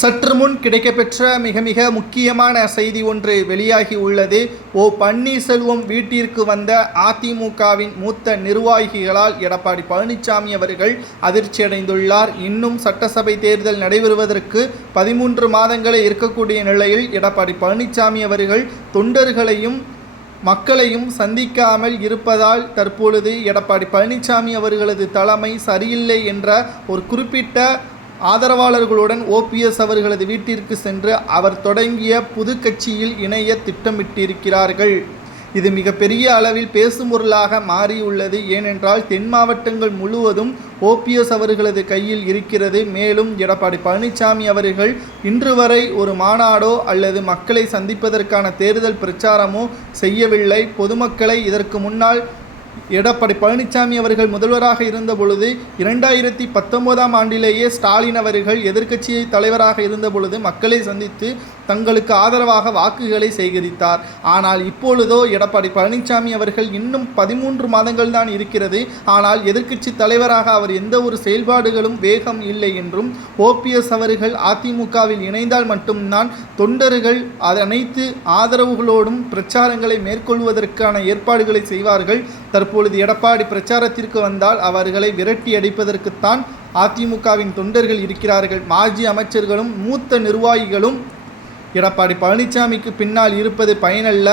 சற்று முன் கிடைக்கப்பெற்ற மிக மிக முக்கியமான செய்தி ஒன்று வெளியாகி உள்ளது. ஓ பன்னீர்செல்வம் வீட்டிற்கு வந்த அதிமுகவின் மூத்த நிர்வாகிகளால் எடப்பாடி பழனிசாமி அவர்கள் அதிர்ச்சியடைந்துள்ளார். இன்னும் சட்டசபை தேர்தல் நடைபெறுவதற்கு பதிமூன்று மாதங்களே இருக்கக்கூடிய நிலையில் எடப்பாடி பழனிசாமி அவர்கள் தொண்டர்களையும் மக்களையும் சந்திக்காமல் இருப்பதால் தற்பொழுது எடப்பாடி பழனிசாமி அவர்களது தலைமை சரியில்லை என்ற ஒரு குறிப்பிட்ட ஆதரவாளர்களுடன் ஓபிஎஸ் அவர்களது வீட்டிற்கு சென்று அவர் தொடங்கிய புது கட்சியில் இணைய திட்டமிட்டிருக்கிறார்கள். இது மிகப்பெரிய அளவில் பேசும் பொருளாக மாறியுள்ளது. ஏனென்றால் தென் மாவட்டங்கள் முழுவதும் ஓபிஎஸ் அவர்களது கையில் இருக்கிறது. மேலும் எடப்பாடி பழனிசாமி அவர்கள் இன்று வரை ஒரு மாநாடோ அல்லது மக்களை சந்திப்பதற்கான தேர்தல் பிரச்சாரமோ செய்யவில்லை. பொதுமக்களை இதற்கு முன்னால் எடப்பாடி பழனிசாமி அவர்கள் முதல்வராக இருந்த பொழுது இரண்டாயிரத்தி பத்தொன்பதாம் ஆண்டிலேயே ஸ்டாலின் அவர்கள் எதிர்க்கட்சியை தலைவராக இருந்த பொழுது மக்களை சந்தித்து தங்களுக்கு ஆதரவாக வாக்குகளை சேகரித்தார். ஆனால் இப்பொழுதோ எடப்பாடி பழனிசாமி அவர்கள் இன்னும் பதிமூன்று மாதங்கள் தான் இருக்கிறது. ஆனால் எதிர்க்கட்சி தலைவராக அவர் எந்த ஒரு செயல்பாடுகளும் வேகம் இல்லை என்றும் ஓபிஎஸ் அவர்கள் அதிமுகவில் இணைந்தால் மட்டும்தான் தொண்டர்கள் அது அனைத்து ஆதரவுகளோடும் பிரச்சாரங்களை மேற்கொள்வதற்கான ஏற்பாடுகளை செய்வார்கள். தற்பொழுது எடப்பாடி பிரச்சாரத்திற்கு வந்தால் அவர்களை விரட்டி அடிப்பதற்குத்தான் அதிமுகவின் தொண்டர்கள் இருக்கிறார்கள். மாஜி அமைச்சர்களும் மூத்த நிர்வாகிகளும் எடப்பாடி பழனிசாமிக்கு பின்னால் இருப்பது பயனல்ல.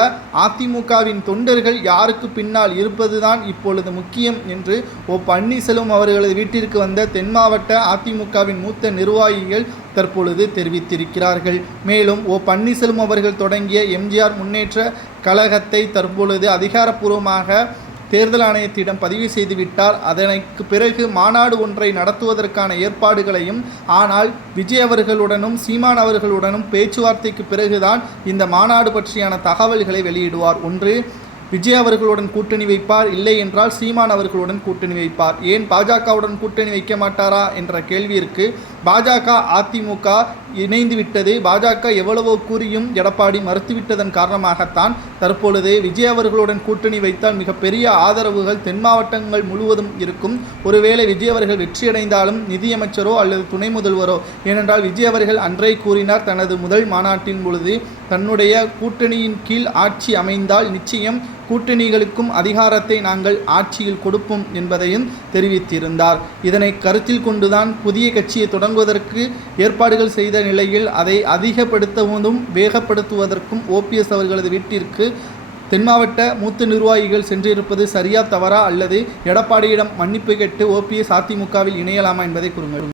அதிமுகவின் தொண்டர்கள் யாருக்கு பின்னால் இருப்பதுதான் இப்பொழுது முக்கியம் என்று ஓ பன்னீர்செல்வம் அவர்களது வீட்டிற்கு வந்த தென் மாவட்ட அதிமுகவின் மூத்த நிர்வாகிகள் தற்பொழுது தெரிவித்திருக்கிறார்கள். மேலும் ஓ பன்னீர்செல்வம் அவர்கள் தொடங்கிய எம்ஜிஆர் முன்னேற்ற கழகத்தை தற்பொழுது அதிகாரப்பூர்வமாக தேர்தல் ஆணையத்திடம் பதிவு செய்துவிட்டார். அதனைக்கு பிறகு மாநாடு ஒன்றை நடத்துவதற்கான ஏற்பாடுகளையும் ஆனால் விஜய் அவர்களுடனும் சீமான் அவர்களுடனும் பேச்சுவார்த்தைக்கு பிறகுதான் இந்த மாநாடு பற்றியான தகவல்களை வெளியிடுவார். ஒன்று விஜய் அவர்களுடன் கூட்டணி வைப்பார். இல்லை என்றால் சீமான் அவர்களுடன் கூட்டணி வைப்பார். ஏன் பாஜகவுடன் கூட்டணி வைக்க மாட்டாரா என்ற கேள்வியிற்கு பாஜக அதிமுக இணைந்து விட்டது. பாஜக எவ்வளவோ கூறியும் எடப்பாடி மறுத்துவிட்டதன் காரணமாகத்தான் தற்பொழுது விஜய் அவர்களுடன் கூட்டணி வைத்தால் மிகப்பெரிய ஆதரவுகள் தென் மாவட்டங்கள் முழுவதும் இருக்கும். ஒருவேளை விஜய் அவர்கள் வெற்றியடைந்தாலும் நிதியமைச்சரோ அல்லது துணை முதல்வரோ. ஏனென்றால் விஜய் அவர்கள் அன்றே கூறினார் தனது முதல் மாநாட்டின் பொழுது தன்னுடைய கூட்டணியின் கீழ் ஆட்சி அமைந்தால் நிச்சயம் கூட்டணிகளுக்கும் அதிகாரத்தை நாங்கள் ஆட்சியில் கொடுப்போம் என்பதையும் தெரிவித்திருந்தார். இதனை கருத்தில் கொண்டுதான் புதிய கட்சியை தொடங்குவதற்கு ஏற்பாடுகள் செய்த நிலையில் அதை அதிகப்படுத்துவதும் வேகப்படுத்துவதற்கும் ஓபிஎஸ் அவர்களது வீட்டிற்கு தென் மாவட்ட மூத்த நிர்வாகிகள் சென்றிருப்பது சரியா தவறா அல்லது எடப்பாடியிடம் மன்னிப்பு கேட்டு ஓபிஎஸ் அதிமுகவில் இணையலாமா என்பதை கூறுங்கள்.